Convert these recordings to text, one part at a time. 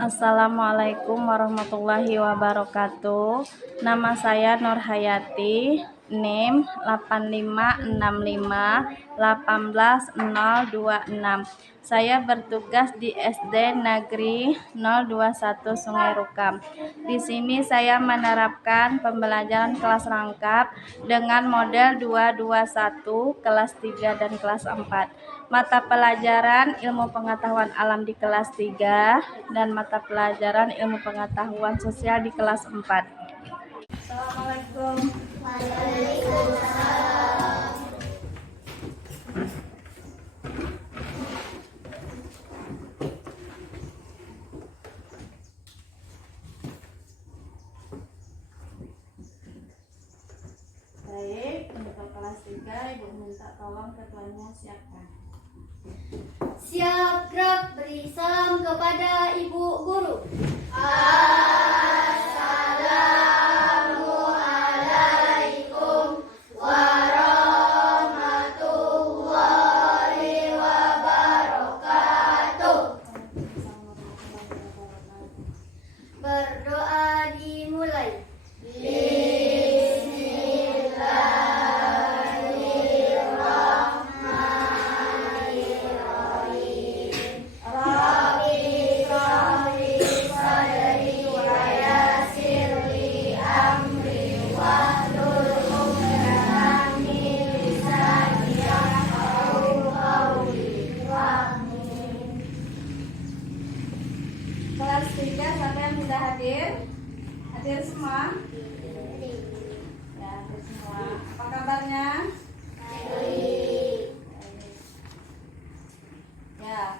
Assalamualaikum warahmatullahi wabarakatuh. Nama saya Nur Hayati, NIM 8565 18026. Saya bertugas di SD Negeri 021 Sungai Rukam. Di sini saya menerapkan pembelajaran kelas rangkap dengan model 221 kelas 3 dan kelas 4. Mata pelajaran ilmu pengetahuan alam di kelas 3 dan mata pelajaran ilmu pengetahuan sosial di kelas 4. Assalamualaikum. Waalaikumsalam. Baik, untuk kelas 3 Ibu minta tolong ketuanya siapkan. Siap gerak, beri salam kepada Ibu Guru. Assalamualaikum warahmatullahi wabarakatuh. Berdoa dimulai. Kelas 3 siapa yang sudah hadir? Hadir semua? Ya, hadir semua. Apa kabarnya? Baik. Ya,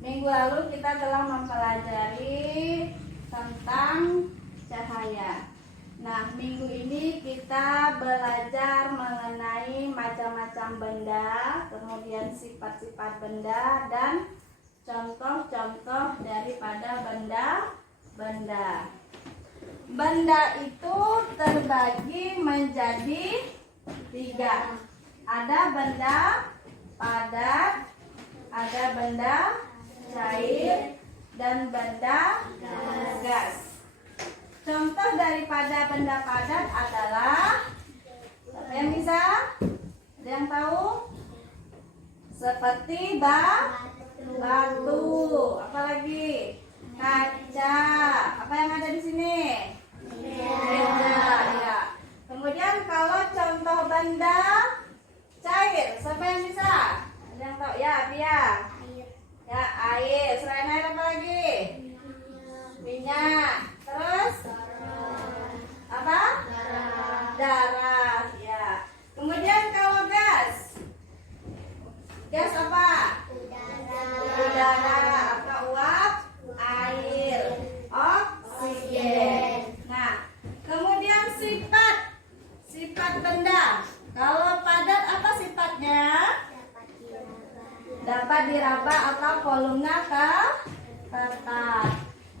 minggu lalu kita telah mempelajari tentang cahaya. Nah, minggu ini kita belajar mengenai macam-macam benda, kemudian sifat-sifat benda dan contoh-contoh daripada benda-benda. Benda itu terbagi menjadi 3. Ada benda padat, ada benda cair, dan benda gas. Contoh daripada benda padat adalah, siapa yang bisa? Ada yang tahu? Seperti batu, apalagi kaca. Apa yang ada di sini? Meja. Ya. Kemudian kalau contoh benda cair, siapa yang bisa? Ada yang tahu? Ya, Pia. Ya, air. Selain air apa lagi? Minyak. Terus? Apa? Darah. Ya. Kemudian kalau gas? Gas apa? Udara. Apa? Uap? Air. Oksigen. Nah, kemudian sifat benda. Kalau padat apa sifatnya? Dapat diraba atau volumenya tetap.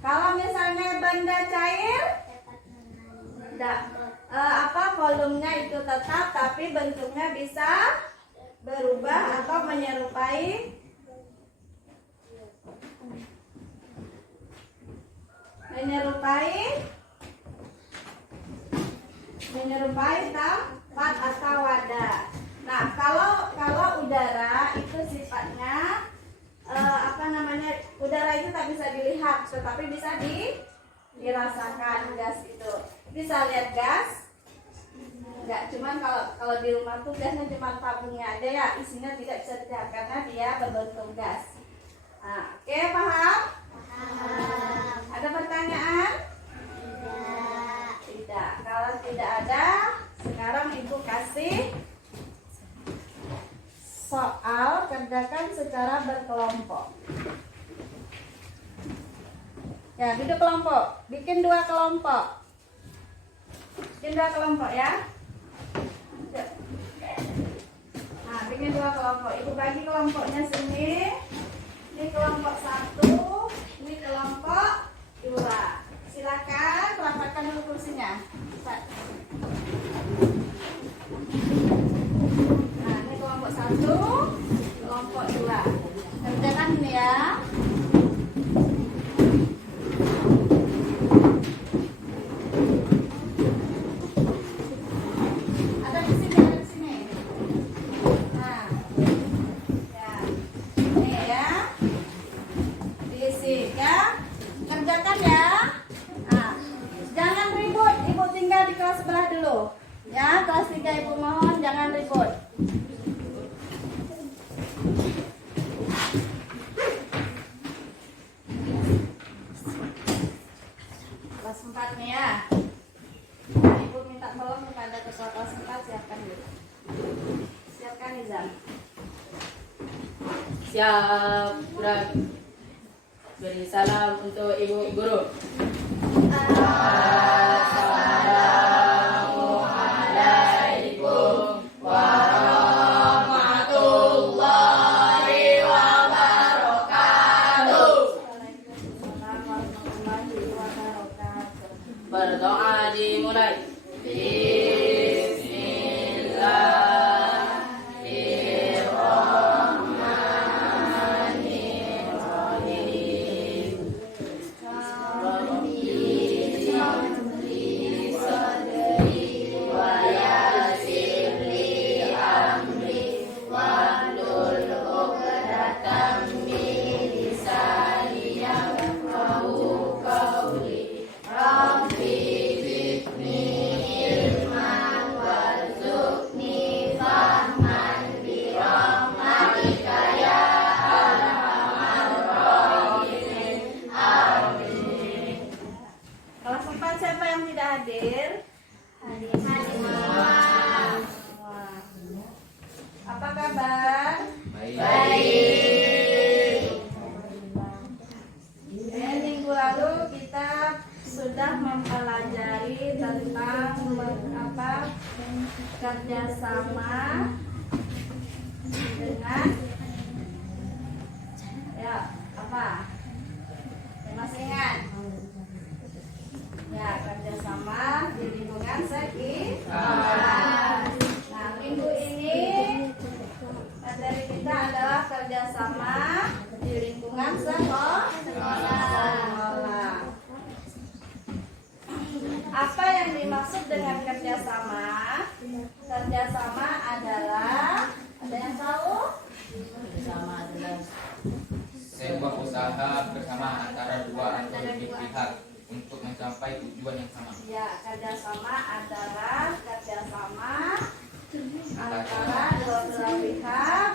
Kalau misalnya benda cair, volumenya itu tetap, tapi bentuknya bisa berubah atau menyerupai tempat atau wadah. Nah, kalau udara itu sifatnya udara itu tak bisa dilihat, tetapi bisa dirasakan. Gas itu bisa lihat gas? Enggak, cuman kalau di rumah tuh gasnya cuma tabungnya aja ya, isinya tidak bisa dilihat karena dia berbentuk gas. Nah, oke, paham? Paham. Ada pertanyaan? Tidak. Kalau tidak ada, sekarang Ibu kasih soal kerjakan secara berkelompok. Ya, duduk kelompok. Bikin 2 kelompok. Bikin 2 kelompok ya. Nah, bikin 2 kelompok. Ibu bagi kelompoknya sini. Ini kelompok 1, ini kelompok 2. Silakan rapatkan dulu kursinya. Nah, ini kelompok 1, kelompok 2. Kerjakan ini ya. kerjakan ya. Nah, jangan ribut, ibu tinggal di kelas sebelah dulu. Ya, kelas 3 ibu mohon jangan ribut. Kelas 4 nih ya. Ibu minta tolong kepada ketua kelas 4 siapkan dulu. Siapkan Izam. Siap, Bram. Beri salam untuk Ibu Guru. Assalamualaikum warahmatullahi wabarakatuh. Waalaikumsalam warahmatullahi wabarakatuh. Berdoa dimulai. Kelas 4 siapa yang tidak hadir? Hadir semua. Apa kabar? Baik. Minggu lalu kita sudah mempelajari tentang kerjasama dengan masih ingat? Ya, kerjasama di lingkungan sekitar. Nah, minggu ini materi kita adalah kerjasama di lingkungan sekolah. Apa yang dimaksud dengan kerjasama? Kerjasama adalah, ada yang tahu? Kerjasama adalah sebuah usaha bersama antara dua atau lebih pihak untuk mencapai tujuan yang sama. Ya, kerjasama adalah kerjasama antara dua belah pihak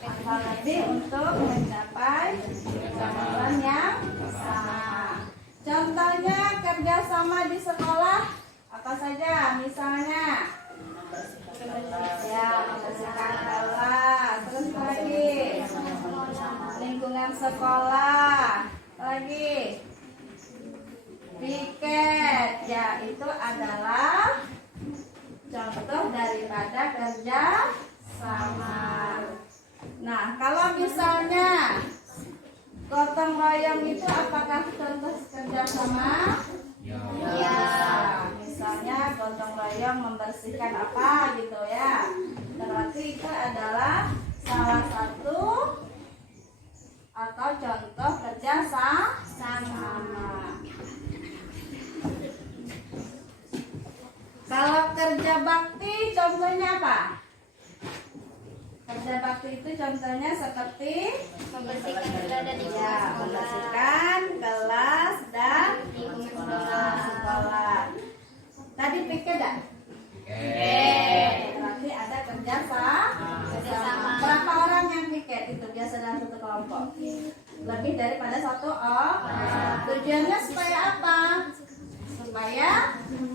apalagi untuk mencapai tujuan yang sama. Contohnya kerjasama di sekolah apa saja? Misalnya, ya, membersihkan kelas, terus lagi lingkungan sekolah, lagi piket, ya itu adalah contoh daripada kerja sama. Nah, kalau misalnya gotong royong itu apakah contoh kerja sama? Ya, misalnya gotong royong membersihkan apa gitu ya. Berarti itu adalah salah satu atau contoh kerja sama. Kalau kerja bakti contohnya apa? Kerja bakti itu contohnya seperti Membersihkan kelas dan lingkungan ya, sekolah. membersihkan kelas dan lingkungan sekolah. Tadi pikir enggak? Berarti ada kerja sama. Berapa orang yang piket itu biasa dalam satu kelompok? Lebih daripada satu orang. Tujuannya supaya apa? Supaya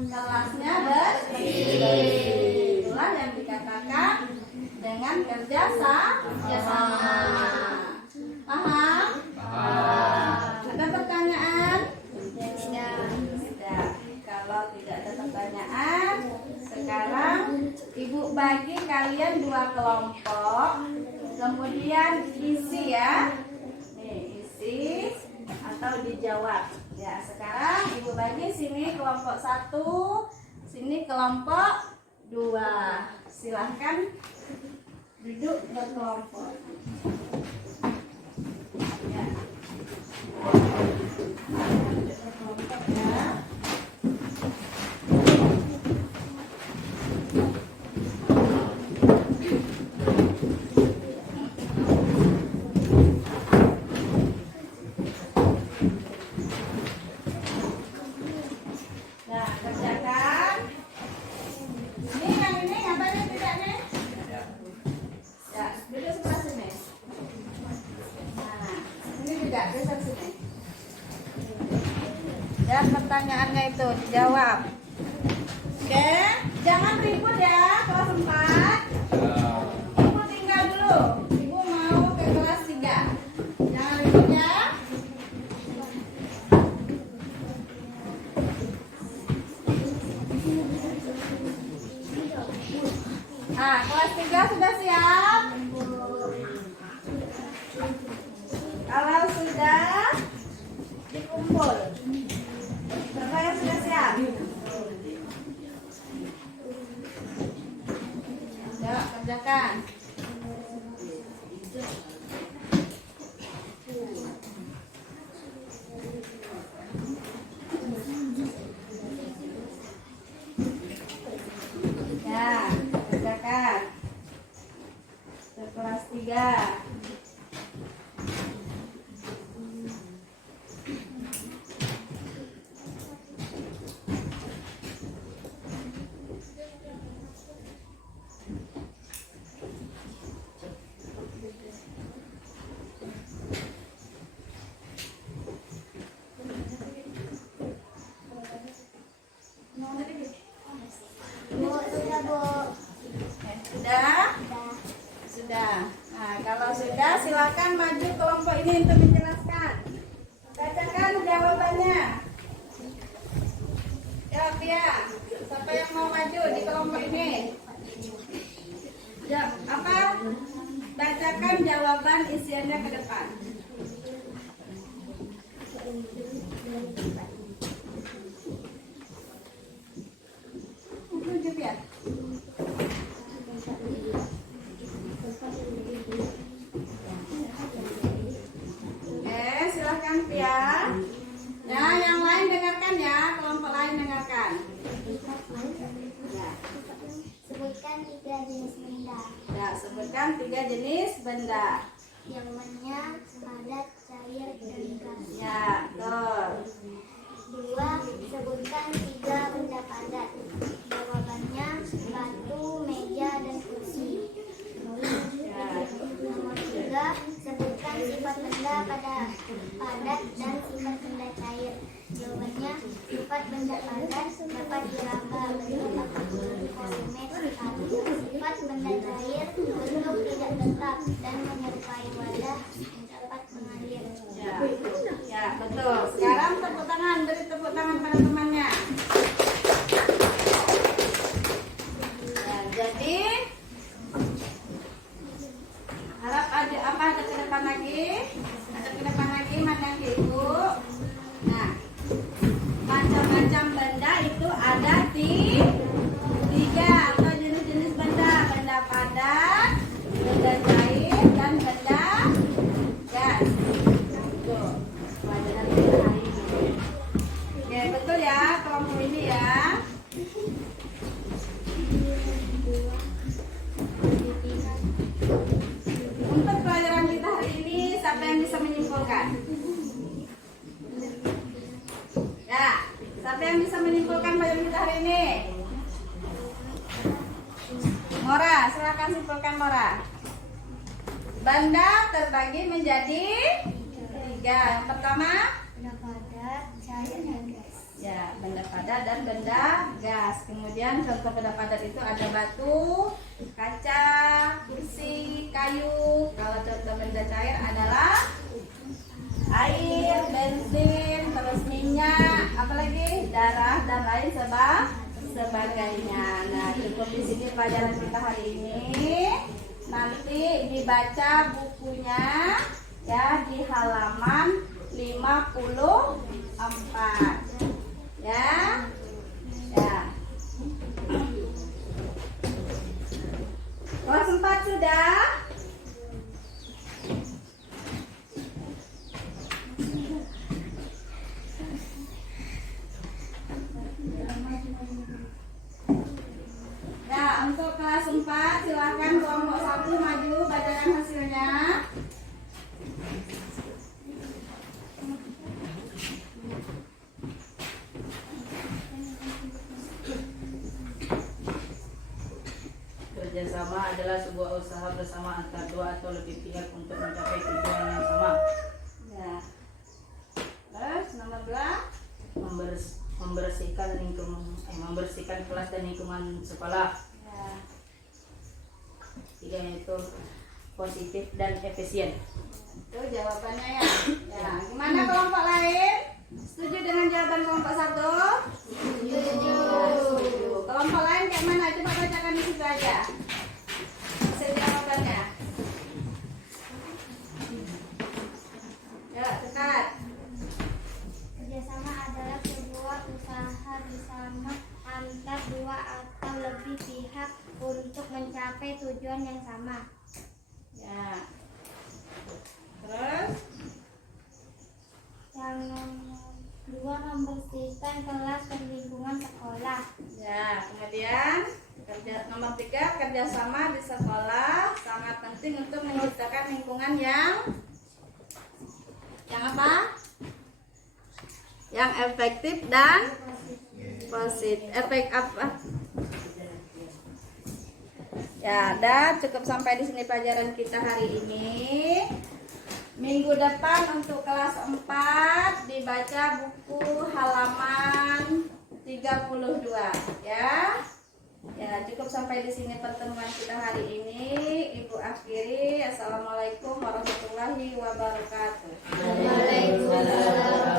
kelasnya bersih. Itulah yang dikatakan dengan kerja sama. Paham? Ada pertanyaan? Tidak. Kalau tidak ada pertanyaan, sekarang Ibu bagi kalian dua kelompok, kemudian isi ya. Nih, isi atau dijawab. Ya, sekarang Ibu bagi sini kelompok 1, sini kelompok 2. Silahkan duduk berkelompok. Ya. Duduk berkelompok ya. dan pertanyaannya itu dijawab. Oke, jangan ribut ya kelas 4. Ibu tinggal dulu. Ibu mau ke kelas 3. Jangan ribut ya. Ah, kelas 3 sudah siap? Kalau sudah dikumpul. Berapa yang sudah siap? Yuk, kerjakan. Ya, kerjakan. Kelas 3. Bu, sudah Bu. Sudah? Sudah. Nah, kalau sudah silakan maju kelompok ini untuk menjelaskan. Bacakan jawabannya. Ya, Pia. Siapa yang mau maju di kelompok ini? Ya, apa? Bacakan jawaban isiannya ke depan. Tunjuk ya. Silahkan Pia. Ya, yang lain dengarkan ya, kelompok lain dengarkan. Ya. Sebutkan 3 jenis benda. Ya, sebutkan 3 jenis benda. Yang mennya, padat, cair, dan gas. Ya, betul. 2. Sebutkan 3 benda padat. Jawabannya batu, meja, dan kursi. Ya. Nomor 3. Sebutkan sifat benda padat dan sifat benda cair. Jawabannya sifat benda padat dapat diraba bentuk apapun kosmet sekali. Sifat benda cair bentuk tidak tetap dan menyerupai wadah dapat mengalir. Ya. Ya, betul. Sekarang tepuk tangan, beri tepuk tangan pada temannya. Ya, jadi harap ada ke depan lagi. Ada ke depan lagi, mana ke ibu. Nah, macam-macam benda itu ada di 3 atau jenis-jenis benda. Benda padat, benda cair, dan benda gas. Tuh, pelajaran kita hari ini. Oke, betul ya kelompok ini ya. Untuk pelajaran kita hari ini, siapa yang bisa menyimpulkan? Ya, siapa yang bisa menyimpulkan pelajaran kita hari ini? Mora, silakan simpulkan Mora. Benda terbagi menjadi 3. Yang pertama, Benda padat, cair, dan gas. ya, benda padat dan benda gas. Kemudian contoh benda padat itu ada batu, kaca, kursi, kayu. Kalau contoh benda cair adalah air, bensin, terus minyak, apalagi darah dan lain sebagainya. Nah, cukup di sini pelajaran kita hari ini. Nanti dibaca bukunya ya di halaman 54. Ya. Ya. Kelas 4 sudah? Ya, untuk kelas 4 silakan kelompok 1 maju bacakan hasilnya. Kerjasama adalah sebuah usaha bersama antar 2 atau lebih pihak untuk mencapai tujuan yang sama. Ya. Terus nomor 2. membersihkan kelas dan lingkungan sekolah. Ya. Tiga itu positif dan efisien. Itu jawabannya ya. Ya, gimana kelompok lain? Setuju dengan jawaban kelompok 1? Setuju. Kelompok lain kayak mana? Coba bacakan di situ aja. Hasil jawabannya. Ya, dekat. Kerjasama adalah sebuah usaha bersama antar dua atau lebih pihak untuk mencapai tujuan yang sama. Ya. Terus? Yang nomor 2, membersihkan kelas dan lingkungan sekolah. Ya, kemudian nomor 3, kerjasama di sekolah sangat penting untuk menciptakan lingkungan yang apa? Yang efektif dan positif. Efek apa? Ya, dah cukup sampai di sini pelajaran kita hari ini. Minggu depan untuk kelas 4 dibaca buku halaman 32 ya. Ya, cukup sampai di sini pertemuan kita hari ini. Ibu akhiri. Assalamualaikum warahmatullahi wabarakatuh. Waalaikumsalam.